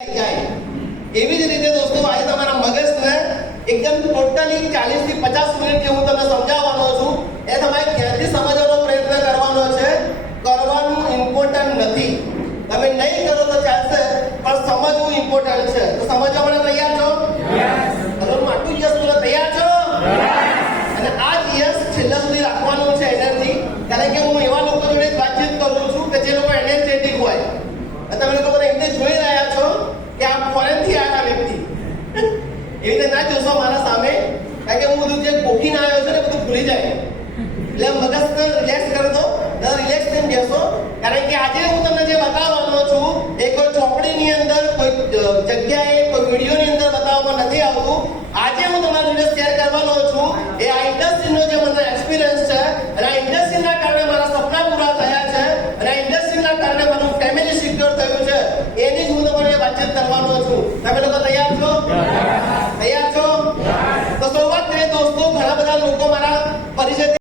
એવી જ રીતે દોસ્તો આજે તમારા મગજને એકદમ ટોટલી 40 થી 50 મિનિટ કે હું તમને સમજાવવાનો છું એ તમારે ક્યાંથી સમજવાનો પ્રયત્ન કરવાનો છે. કરવાનું ઇમ્પોર્ટન્ટ નથી, તમે નહીં કરો તો ચાલશે પણ સમજવું ઇમ્પોર્ટન્ટ છે. તો સમજવા માટે તૈયાર છો? હવે માટું યસ બોલો, તૈયાર છો? અને આ જ યસ છેલ્લા સુધી રાખવાનું છે એનર્જી, કારણ કે હું એવા લોકો જોડે વાતચીત કરું છું કે જે લોકો એનર્જેટિક હોય. તમે લોકો મને એટલે જોઈ રહ્યા છો કે આ ફોરેન થી આયા વ્યક્તિ એવી રીતે ના જોશો મારા સામે, કારણ કે હું બધું જે કોકીને આવ્યો છે ને બધું ભૂલી જાય. એટલે મગજને રિલેક્સ કરી દો, રિલેક્સ થઈને બેસો, કારણ કે આજે હું તમને જે બતાવવાનો છું એ કોઈ ચોપડીની અંદર, કોઈ જગ્યાએ, કોઈ વિડીયોની અંદર બતાવવામાં નથી આવતું. આજે હું તમારી જોડે શેર કરવાનો છું એ આ ઇન્ડસ્ટ્રીનો જે મને એક્સપિરિયન્સ છે, અને આ ઇન્ડસ્ટ્રીના કારણે મારા સપના પૂરા થયા છે, અને આ ઇન્ડસ્ટ્રીના કારણે મારું ફેમિલી સિક્યોર થયું છે, એની જ હું તમારે વાતચીત કરવાનો છું. તમે લોકો તૈયાર છો? તૈયાર છો? તો શરૂઆત કરીએ દોસ્તો. ઘણા બધા લોકો મારા પરિચય